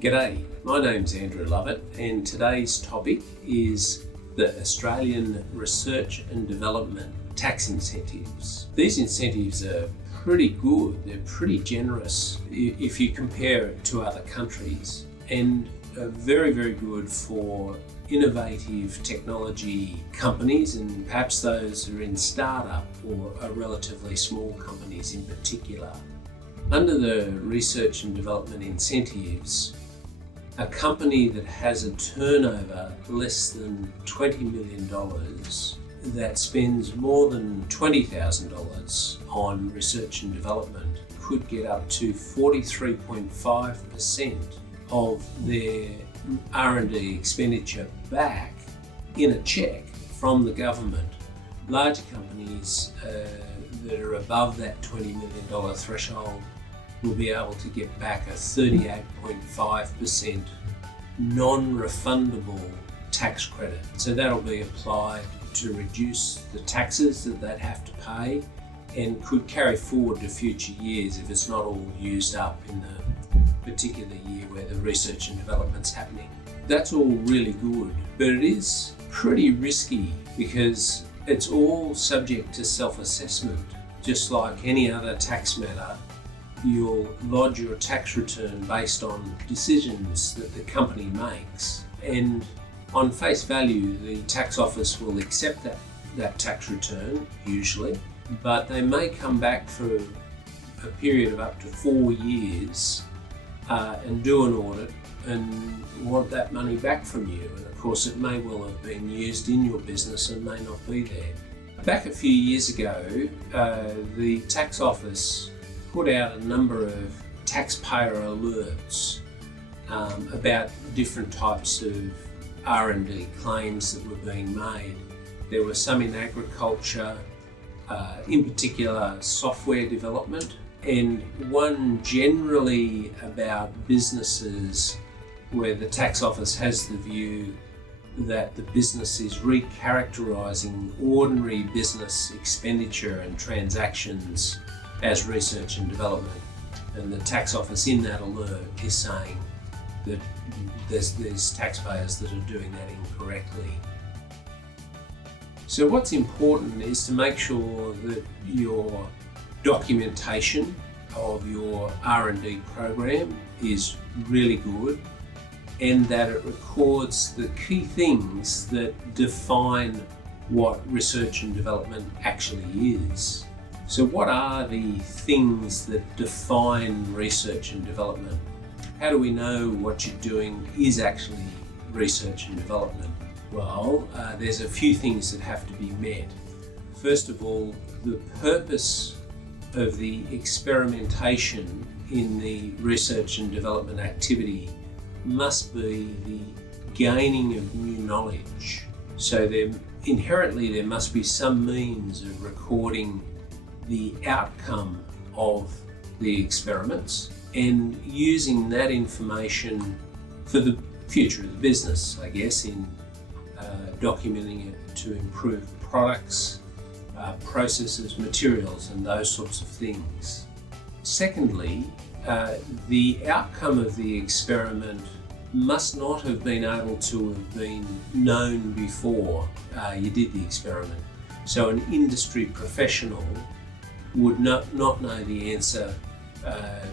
G'day, my name's Andrew Lovett and today's topic is the Australian Research and Development tax incentives. These incentives are pretty good, they're pretty generous if you compare it to other countries, and are very, very good for innovative technology companies, and perhaps those who are in startup or are relatively small companies in particular. Under the research and development incentives, a company that has a turnover less than $20 million that spends more than $20,000 on research and development could get up to 43.5% of their R&D expenditure back in a cheque from the government. Larger companies that are above that $20 million threshold will be able to get back a 38.5% non-refundable tax credit. So that'll be applied to reduce the taxes that they'd have to pay and could carry forward to future years if it's not all used up in the particular year where the research and development's happening. That's all really good, but it is pretty risky because it's all subject to self-assessment. Just like any other tax matter, you'll lodge your tax return based on decisions that the company makes, and on face value the tax office will accept that tax return usually, but they may come back for a period of up to 4 years and do an audit and want that money back from you, and of course it may well have been used in your business and may not be there. Back a few years ago, the tax office put out a number of taxpayer alerts about different types of R&D claims that were being made. There were some in agriculture, in particular software development, and one generally about businesses where the tax office has the view that the business is recharacterising ordinary business expenditure and transactions as research and development, and the tax office in that alert is saying that there's taxpayers that are doing that incorrectly. So what's important is to make sure that your documentation of your R&D program is really good and that it records the key things that define what research and development actually is. So what are the things that define research and development? How do we know what you're doing is actually research and development? Well, there's a few things that have to be met. First of all, the purpose of the experimentation in the research and development activity must be the gaining of new knowledge. So inherently there must be some means of recording the outcome of the experiments and using that information for the future of the business, I guess, in documenting it to improve products, processes, materials, and those sorts of things. Secondly, the outcome of the experiment must not have been able to have been known before you did the experiment. So an industry professional would not know the answer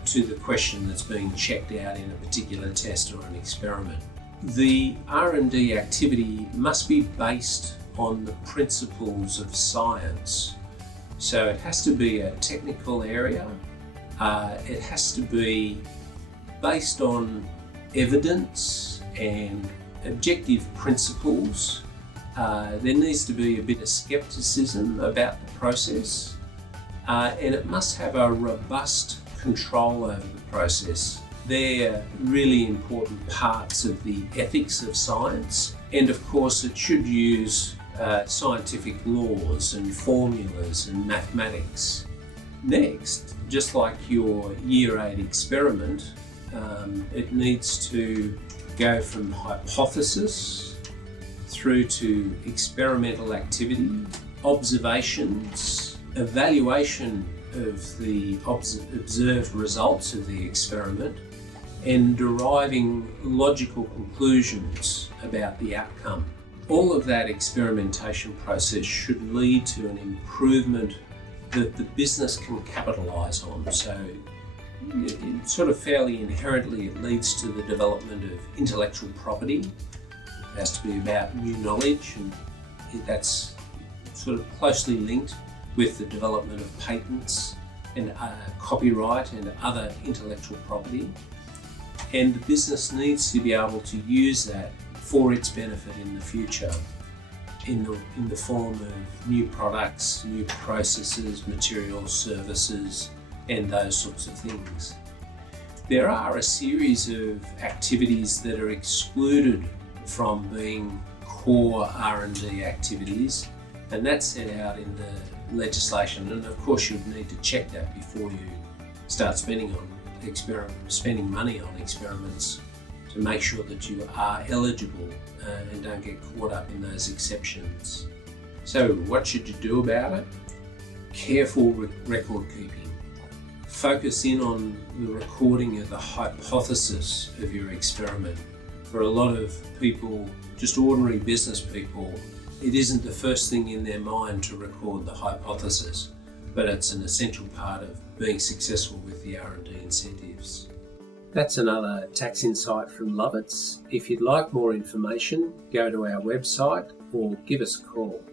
to the question that's being checked out in a particular test or an experiment. The R&D activity must be based on the principles of science. So it has to be a technical area. It has to be based on evidence and objective principles. There needs to be a bit of skepticism about the process, and it must have a robust control over the process. They're really important parts of the ethics of science, and of course it should use scientific laws and formulas and mathematics. Next, just like your Year 8 experiment, it needs to go from hypothesis through to experimental activity, observations, evaluation of the observed results of the experiment, and deriving logical conclusions about the outcome. All of that experimentation process should lead to an improvement that the business can capitalise on. So it sort of fairly inherently it leads to the development of intellectual property. It has to be about new knowledge, and that's sort of closely linked with the development of patents and copyright and other intellectual property. And the business needs to be able to use that for its benefit in the future in the form of new products, new processes, materials, services, and those sorts of things. There are a series of activities that are excluded from being core R&D activities, and that's set out in the legislation, and of course you'd need to check that before you start spending money on experiments to make sure that you are eligible and don't get caught up in those exceptions. So what should you do about it? Careful record keeping. Focus in on the recording of the hypothesis of your experiment. For a lot of people, just ordinary business people, it isn't the first thing in their mind to record the hypothesis, but it's an essential part of being successful with the R&D incentives. That's another tax insight from Lovitz. If you'd like more information, go to our website or give us a call.